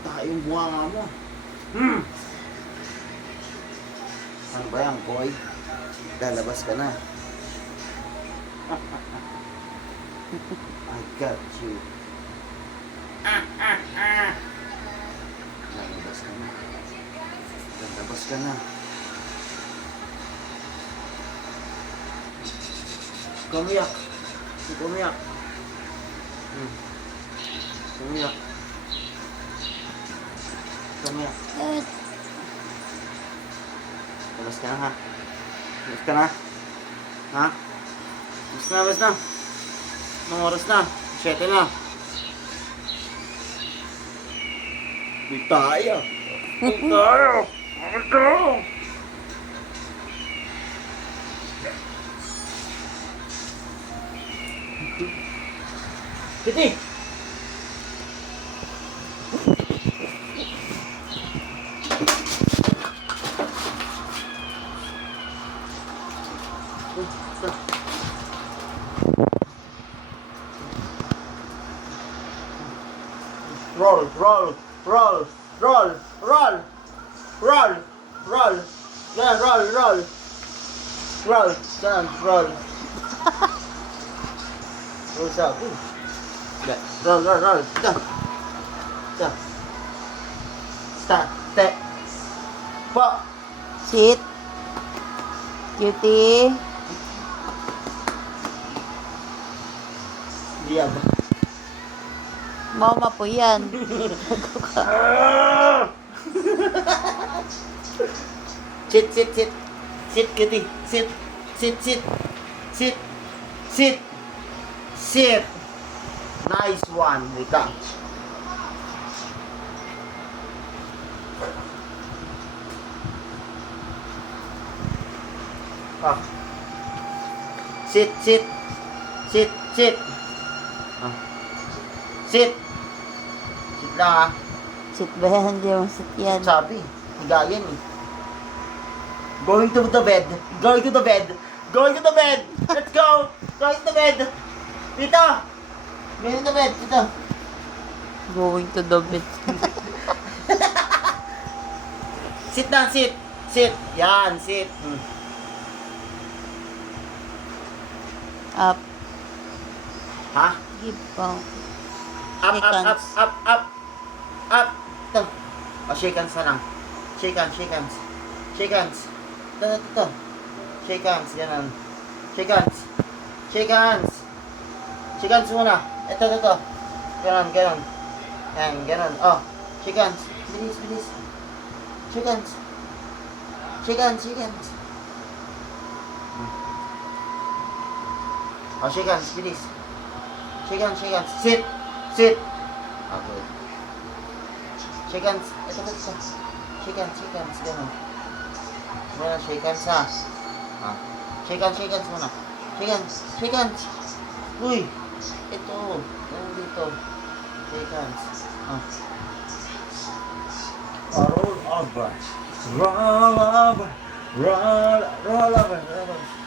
tayo yung bunga mo. Ano ba yan, boy? Lalabas ka na. I got you. Lalabas ka na. Lalabas ka na. Kumiyak. Kumiyak. Kumiyak. Kumiyak. Labas ka na ha. Labas ka na. Ha? Labas na, labas na. Anong oras na? 7 na. Di tayo. Di tayo. Di tayo. Kitty! Roll, roll, roll, roll, roll, roll, roll, yeah, roll, roll, roll, down, roll. Roll up, roll, roll, roll, down, down. Start, step, pop. Sit. Cutie. Diyan. Mama po yan. Sit, sit, sit. Sit, kitty. Sit. Sit, sit. Sit. Sit. Sit. Nice one. Ika. Ah. Sit, sit. Sit, sit. Ah. Sit. Sit lang ah. Sit ba yan? Hindi mo sit yan. Sabi, higa yan eh. Going to the bed. Going to the bed. Going to the bed. Let's go. Going to the bed. Dito. Going to the bed. Dito. Going to the bed. Sit down, sit. Sit. Yan, sit. Up. Ha? Give down. Up, Shake up, up, hands. up, up. Up. Ito. O, shake hands na lang. Shake hands, shake hands. Shake hands. Ito, ito, ito. Shake hands, ganun. Shake hands. Shake hands. Shake hands muna. Ito, ito, ito. Ganun, ganun. Yan, ganun. Oh, shake hands. Bilis, bilis. Shake hands. Shake hands, shake hands. Oh, shake hands, bilis. Shake hands, shake hands. Sit. Sit. Okay. Shake hands. Ito, ito, ito. Shake hands, shake hands. Ganun. Muna, shake hands ha. Ah. Shake hands muna. Shake hands, shake hands. Uy. Ito. Ito dito. Shake hands. Ah. Roll over. Roll over. Roll over. Roll over.